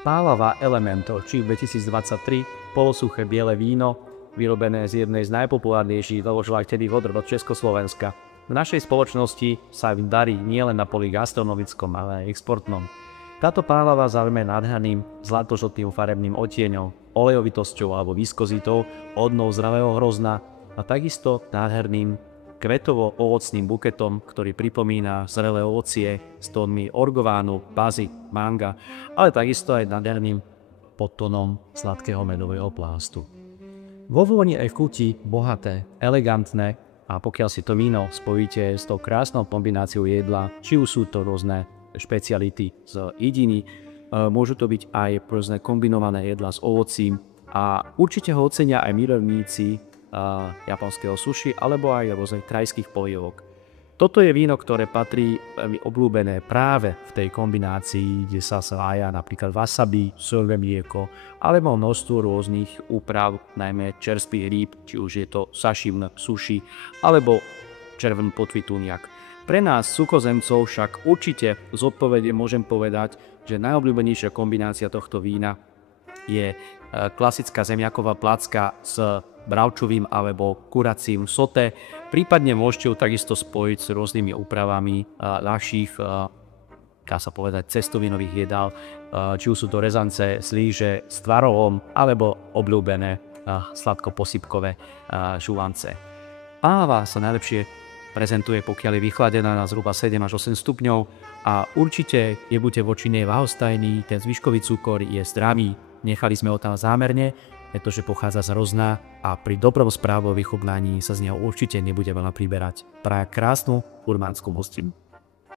Pálava Elementor či 2023 polosuché biele víno, vyrobené z jednej z najpopulárnejších dlhožľahtených odrôd od Československa. V našej spoločnosti sa im darí nielen na poli gastronomickom, ale aj exportnom. Táto pálava zaujme nádherným zlatožltým farebným odtieňom, olejovitosťou alebo viskozitou, odnou zdravého hrozna a takisto nádherným kvetovo-ovocným buketom, ktorý pripomína zrelé ovocie s tónmi orgovánu, bazy, manga, ale takisto aj nádherným podtónom sladkého medového plástu. Vo vôni aj v chuti bohaté, elegantné a pokiaľ si to víno spojíte s tou krásnou kombináciou jedla, či už sú to rôzne špeciality z jediny, môžu to byť aj rôzne kombinované jedlá s ovocím a určite ho ocenia aj milovníci japonského sushi alebo aj rôznych thajských polievok. Toto je víno, ktoré patrí veľmi obľúbené práve v tej kombinácii, kde sa spája napríklad wasabi, sojové mlieko alebo množstvo rôznych úprav, najmä čerstvých rýb, či už je to sashimi, sushi alebo červený potvý tuniak. Pre nás, suchozemcov, však určite zodpovedne môžem povedať, že najobľúbenejšia kombinácia tohto vína je klasická zemiaková placka s bravčovým alebo kuracím soté. Prípadne môžete ju takisto spojiť s rôznymi úpravami ľahších, dá sa povedať, cestovinových jedál, či už sú to rezance, slíže s tvarohom alebo obľúbené sladko-posypkové šuvance. Pálava sa najlepšie prezentuje, pokiaľ je vychladená na zhruba 7 až 8 stupňov a určite nebuďte voči nej ľahostajní, ten zvyškový cukor je zdravý. Nechali sme ho tam zámerne, pretože pochádza z hrozna a pri dobrom správu o vychutnaní sa z neho určite nebude veľa priberať. Prajem krásnu urmánsku hostinu.